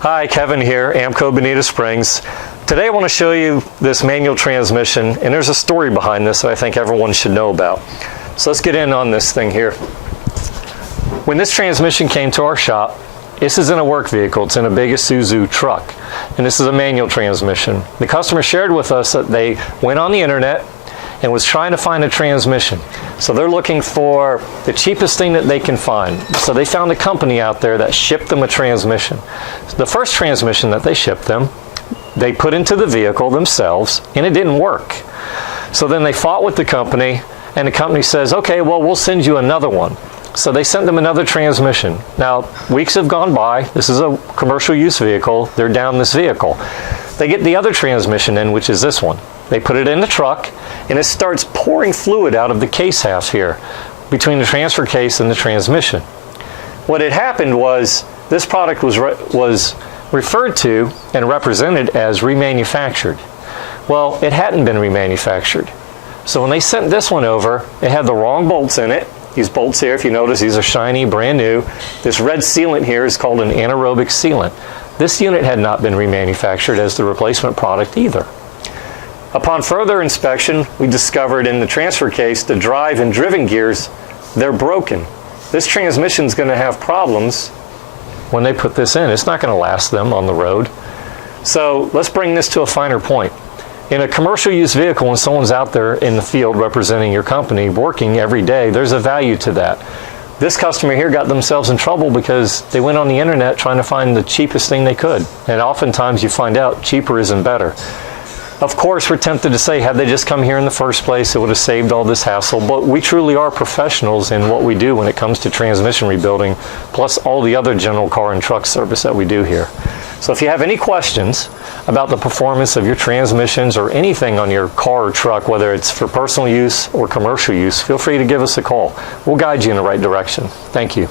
Hi, Kevin here, Amco Bonita Springs. Today I want to show you this manual transmission, and there's a story behind this that I think everyone should know about. So let's get in on this thing here. When this transmission came to our shop, this is in a work vehicle. It's in a big Isuzu truck, and this is a manual transmission. The customer shared with us that they went on the internet and was trying to find a transmission. So they're looking for the cheapest thing that they can find. So they found a company out there that shipped them a transmission. The first transmission that they shipped them, they put into the vehicle themselves, and it didn't work. So then they fought with the company, and the company says, okay, well, we'll send you another one. So they sent them another transmission. Now, weeks have gone by. This is a commercial use vehicle. They're down this vehicle. They get the other transmission in, which is this one. They put it in the truck, and it starts pouring fluid out of the case half here between the transfer case and the transmission. What had happened was this product was referred to and represented as remanufactured. Well, it hadn't been remanufactured. So when they sent this one over, it had the wrong bolts in it. These bolts here, if you notice, these are shiny, brand new. This red sealant here is called an anaerobic sealant. This unit had not been remanufactured as the replacement product either. Upon further inspection, we discovered in the transfer case the drive and driven gears, they're broken. This transmission is going to have problems when they put this in. It's not going to last them on the road. So let's bring this to a finer point. In a commercial use vehicle, when someone's out there in the field representing your company, working every day, there's a value to that. This customer here got themselves in trouble because they went on the internet trying to find the cheapest thing they could. And oftentimes you find out cheaper isn't better. Of course, we're tempted to say, had they just come here in the first place, it would have saved all this hassle. But we truly are professionals in what we do when it comes to transmission rebuilding, plus all the other general car and truck service that we do here. So if you have any questions about the performance of your transmissions or anything on your car or truck, whether it's for personal use or commercial use, feel free to give us a call. We'll guide you in the right direction. Thank you.